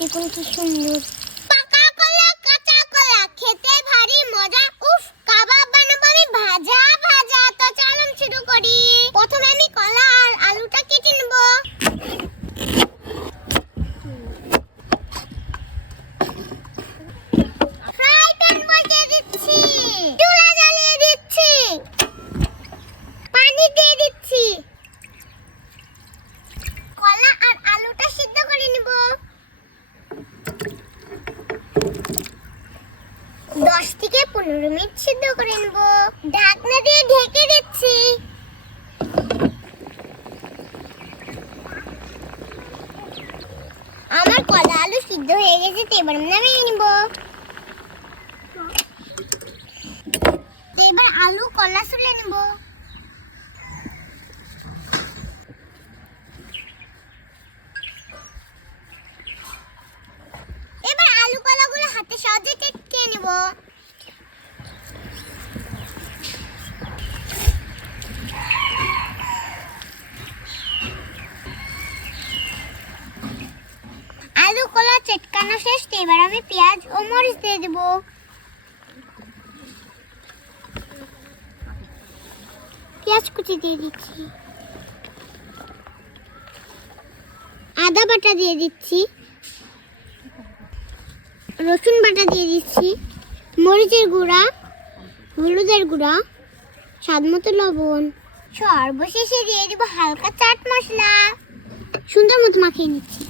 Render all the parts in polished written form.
দেখুন কি সুন্দর পাকা কলা কাঁচা কলা খেতে ভারী মজা। উফ, কাবাব বানাবো আমি ভাজা ভাজা। তো চলুন শুরু করি। প্রথমে আমি কলা আর আলুটা কেটে নেব। ফ্রাই প্যান বসিয়ে দিচ্ছি, চুলা জ্বালিয়ে দিচ্ছি, পানি দিয়ে দিচ্ছি। কলা আর আলুটা সিদ্ধ করে নেব। 10 থেকে 15 মিনিট সিদ্ধ করে নেব। ঢাকনা দিয়ে ঢেকে দিচ্ছি। আমার কলা আলু সিদ্ধ হয়ে গেছে, তো এবার নামিয়ে নেব। এবার আলু কলা ছুলে নেব। এবার আলু কলাগুলো হাতে সহজে চেটে নেব। আলু কলা চটকানো শেষ, এবার আমি পেঁয়াজ ও মরিচ দিয়ে দেব। পেঁয়াজ কুচি দিয়ে দিচ্ছি, আদা বাটা দিয়ে দিচ্ছি, রসুন বাটা দিয়ে দিচ্ছি, মরিচের গুঁড়া, হলুদের গুঁড়া, স্বাদ মতো লবণ। সর্বশেষে দিয়ে দিব হালকা চাট মশলা। সুন্দর মতো মাখিয়ে নিচ্ছি।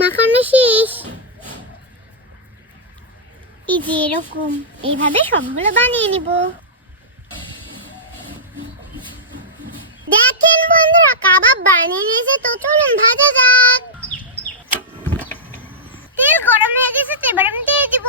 মাখানো শেষ। এই যে এরকম এইভাবে সবগুলো বানিয়ে নিব। দেখেন বন্ধুরা, কাবাব বানিয়ে নিয়েছে, তো চলুন ভাজা যাক। তেল গরম হয়ে গেছে, তো এবার আমি দিয়ে দিব।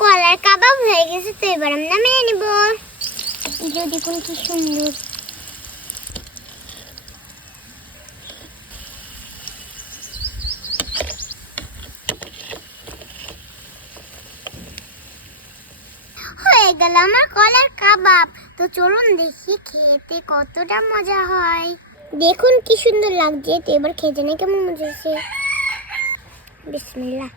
কলার কাবাব হয়ে গেছে, তো এবার আমি নামিয়ে নিব। এই যে দেখুন কি সুন্দর। হয়ে গেল আমার কলার কাবাব। তো চলুন দেখি খেতে কতটা মজা হয়। দেখুন কি সুন্দর লাগছে, তো এবার খেতে না কেমন মজা হচ্ছে। বিসমিল্লাহ।